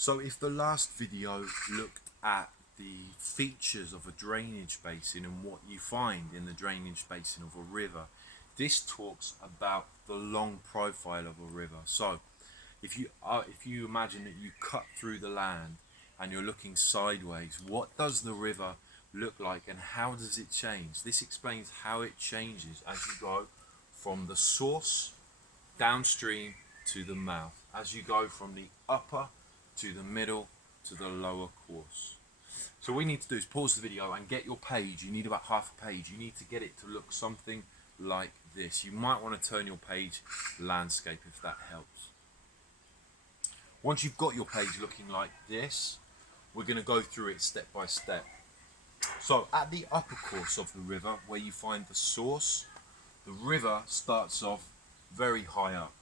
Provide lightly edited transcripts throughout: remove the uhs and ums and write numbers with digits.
So if the last video looked at the features of a drainage basin and what you find in the drainage basin of a river, this talks about the long profile of a river. So if you imagine that you cut through the land and you're looking sideways, what does the river look like and how does it change? This explains how it changes as you go from the source downstream to the mouth, as you go from the upper to the middle to the lower course. So what we need to do is pause the video and get your page. You need about half a page. You need to get it to look something like this. You might want to turn your page landscape if that helps. Once you've got your page looking like this, we're going to go through it step by step. So at the upper course of the river, where you find the source, the river starts off very high up.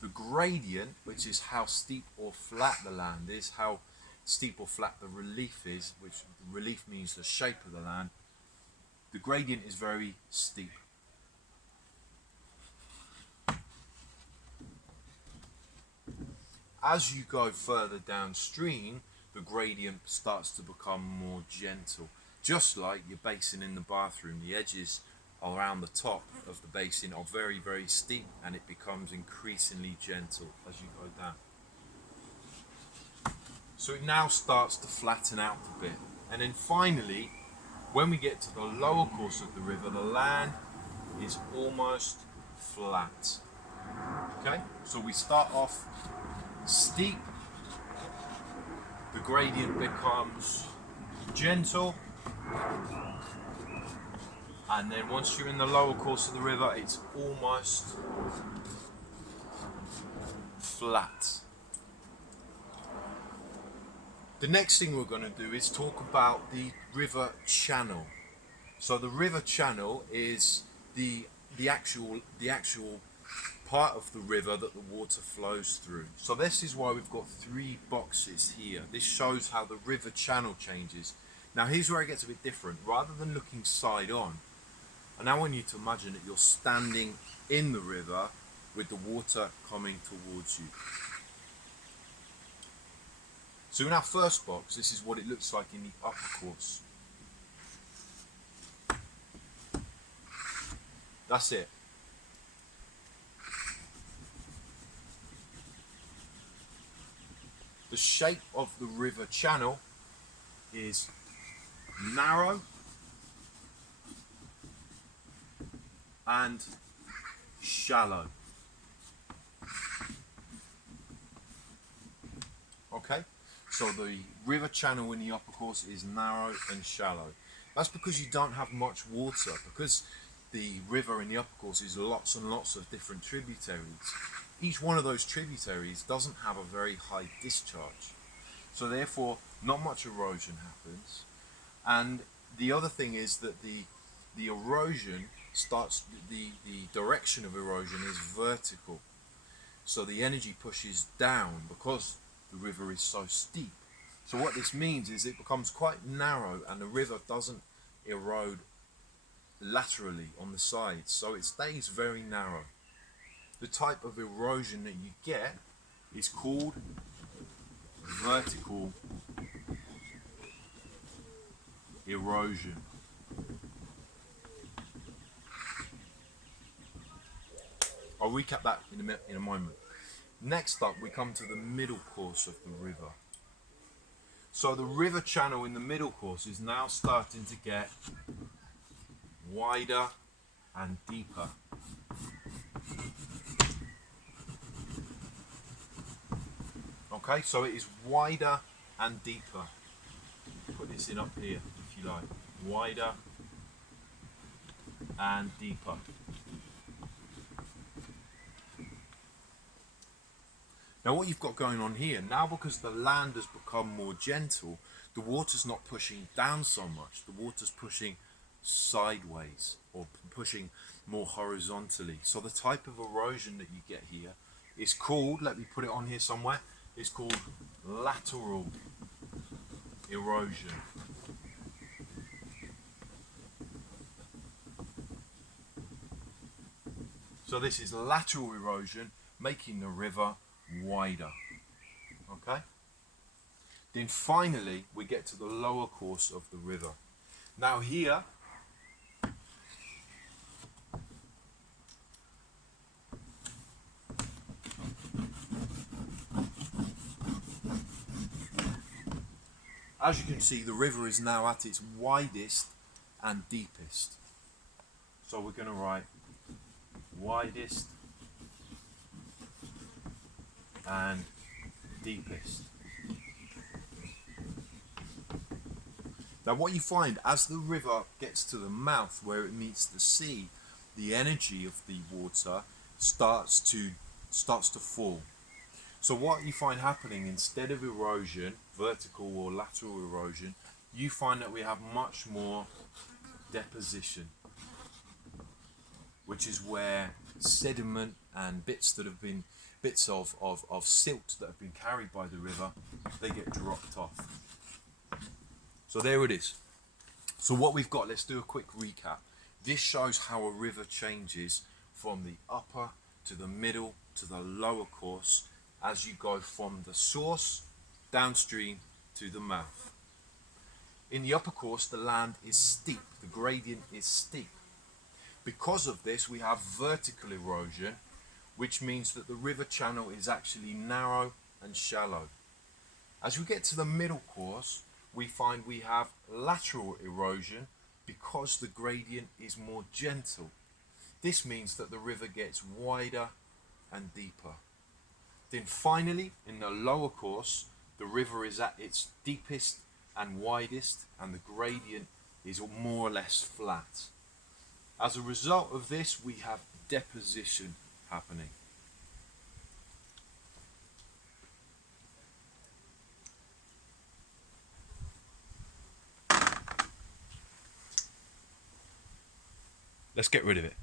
The gradient, which is how steep or flat the land is, how steep or flat the relief is, which relief means the shape of the land, the gradient is very steep. As you go further downstream, the gradient starts to become more gentle. Just like your basin in the bathroom, the edges around the top of the basin are very, very steep and it becomes increasingly gentle as you go down. So it now starts to flatten out a bit. And then finally, when we get to the lower course of the river, the land is almost flat. Okay, so we start off steep, the gradient becomes gentle, and then once you're in the lower course of the river, it's almost flat. The next thing we're going to do is talk about the river channel. So the river channel is the actual part of the river that the water flows through. So this is why we've got three boxes here. This shows how the river channel changes. Now here's where it gets a bit different. Rather than looking side on, I now want you to imagine that you're standing in the river with the water coming towards you. So in our first box, this is what it looks like in the upper course. That's it. The shape of the river channel is narrow and shallow. Okay, so the river channel in the upper course is narrow and shallow. That's because you don't have much water, because the river in the upper course is lots and lots of different tributaries. Each one of those tributaries doesn't have a very high discharge, so therefore not much erosion happens. And the other thing is that the erosion starts, the direction of erosion is vertical, so the energy pushes down because the river is so steep. So what this means is it becomes quite narrow and the river doesn't erode laterally on the sides, so it stays very narrow. The type of erosion that you get is called vertical erosion. I'll recap that in a moment. Next up, we come to the middle course of the river. So the river channel in the middle course is now starting to get wider and deeper. Okay, so it is wider and deeper. Put this in up here if you like. Wider and deeper. Now what you've got going on here, now because the land has become more gentle, the water's not pushing down so much, the water's pushing sideways or pushing more horizontally. So the type of erosion that you get here is called, let me put it on here somewhere, it's called lateral erosion. So this is lateral erosion making the river wider. Okay? Then finally we get to the lower course of the river. Now here, as you can see, the river is now at its widest and deepest. So we're going to write widest and deepest. Now what you find as the river gets to the mouth where it meets the sea, the energy of the water starts to fall. So what you find happening, instead of erosion, vertical or lateral erosion, you find that we have much more deposition, which is where sediment and bits of silt that have been carried by the river, they get dropped off. So there it is. So what we've got, let's do a quick recap. This shows how a river changes from the upper to the middle to the lower course as you go from the source downstream to the mouth. In the upper course, the land is steep, the gradient is steep. Because of this, we have vertical erosion, which means that the river channel is actually narrow and shallow. As we get to the middle course, we find we have lateral erosion because the gradient is more gentle. This means that the river gets wider and deeper. Then finally, in the lower course, the river is at its deepest and widest, and the gradient is more or less flat. As a result of this, we have deposition happening. Let's get rid of it.